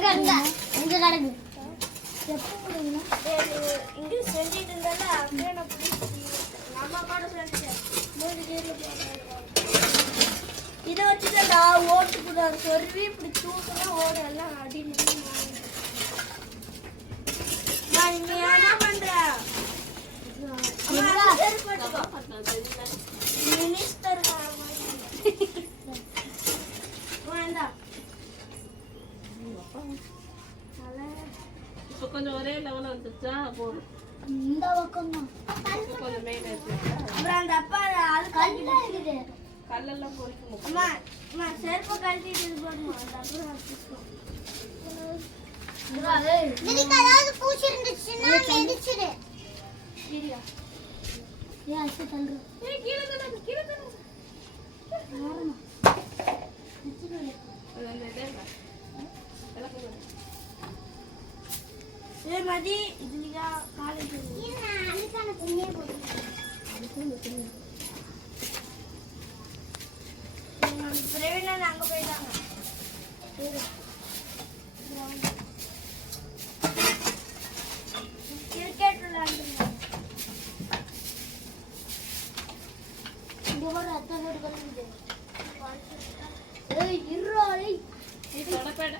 இங்க நடக்கு இங்க செஞ்சிட்டு இருந்தால அப்படியே நான் நம்ம கூட செஞ்சேன் இதை வச்சுட்டா ஓட்டு கூட சொருவி இப்படி தூக்கினா ஓட எல்லாம் அடி நீ என்ன பண்ற மினிஸ்டர் வேண்டாம் இப்போ கொஞ்சம் ஒரே லெவலில் வந்துச்சா போதும். இந்த பக்கம் தான் கொஞ்சம் மேலே அப்புறம் அந்த அப்பா அது கழட்டிட்டு கல்லெல்லாம் பொறிக்கணும். அம்மா அம்மா செருப்பை கழட்டிட்டு இது பண்ணுமா அந்த அப்புறம் இதுக்கு ஏதாவது பூச்சி இருந்துச்சுன்னா மெதிச்சிடு சரியா ஏன் அச்சு தள்ளுற கீழே தானே கீழே தானே மதி இதுலயா காலேஜ் அதுக்கான துணியே போட்டு பிரவீனா அங்க போயிட்டாங்க கிரிக்கெட் விளையாண்டுங்க இங்க ஒரு அத்தனை கலந்து ஏய் இருடா ஏய் நீ தொடப்பேட